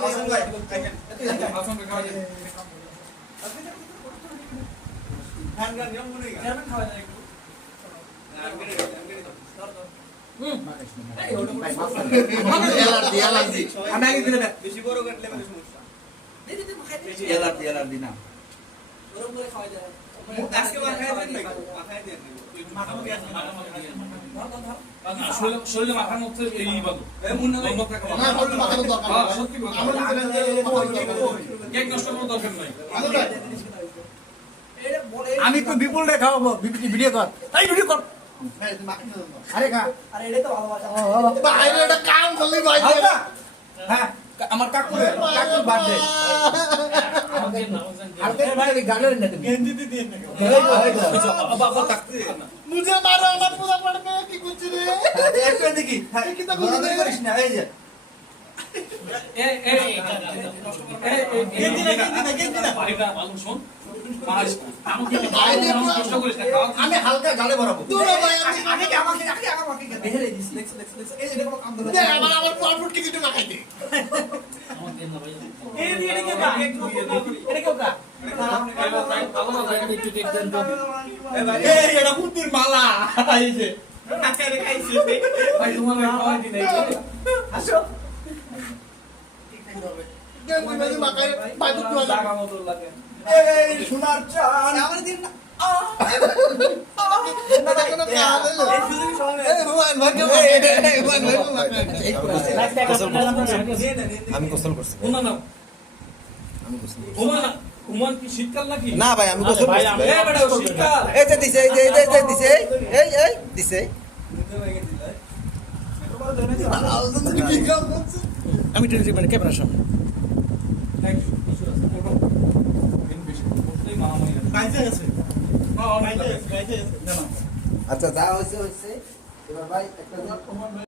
আসুন ভাই আসুন খাওয়া যায় ধান গান নিয়ম মনে হয় চেয়ারম্যান খাওয়া যায় একটু এলার্জি আমি আগে দিলে বেশি বড় কাটলে মানে সমস্যা এলার্জি না গরম করে খাওয়া যায় আজকে মাখায় দেন ভাই মাখায় দেন শরীরে মাথার মধ্যে এই বাদ লম্বা থাকা না বললে মাথার দরকার হ্যাঁ সত্যি কথা কেক নষ্ট করার দরকার নাই আমি তো বিপুল রে খাওয়াবো ভিডিও কর এই ভিডিও কর আরে খা আরে এটা তো ভালোবাসা বাইরে একটা কাম করলি ভাই হালকা হ্যাঁ আমার কাকুর বার্থডে হালকা ভাই গালের না তুমি গেঞ্জি দিয়ে না বাবা থাকতে মুঝে মারো আমার পুরা পড়বে কি করছিস রে একটু দেখি হ্যাঁ কি তো করিস না এই যে গেঞ্জি না ভাইটা ভালো শোন আমি হালকা গালে ভরাবো দূরে ভাই আমি আমাকে বেহেরে দিছি এই যে দেখো কাম ধরে দে আমার পাউডার কি দিতে মাখাই দে এই দিয়ে এটা কেউ কা এই এটা পুতির মালা এই যে আরে খাইছি ভাই তোমার খাওয়াই দিন আসো গেঞ্জি মেজি মাখাই বাইরে তো লাগা মতো লাগে এই সোনার চান আমার দিন না এটা কোনো কাজ হলো এই সুযোগ সময় এই হুমায়ুন ভাই কেমন এই হুমায়ুন ভাই আমি গোসল করছি না না আমি গোসল করছি। ওমান কি শীতকাল নাকি না ভাই আমি গোসল করছি ভাই। এ বেটা শীতকাল এই যে দিছে এই দিছে এই দিছে কি কাম করছিস আমি টেনে মানে ক্যামেরার সামনে থ্যাংক ইউ বাইজে আছে বাইজে আছে আচ্ছা যা হইছে এবার ভাই একটা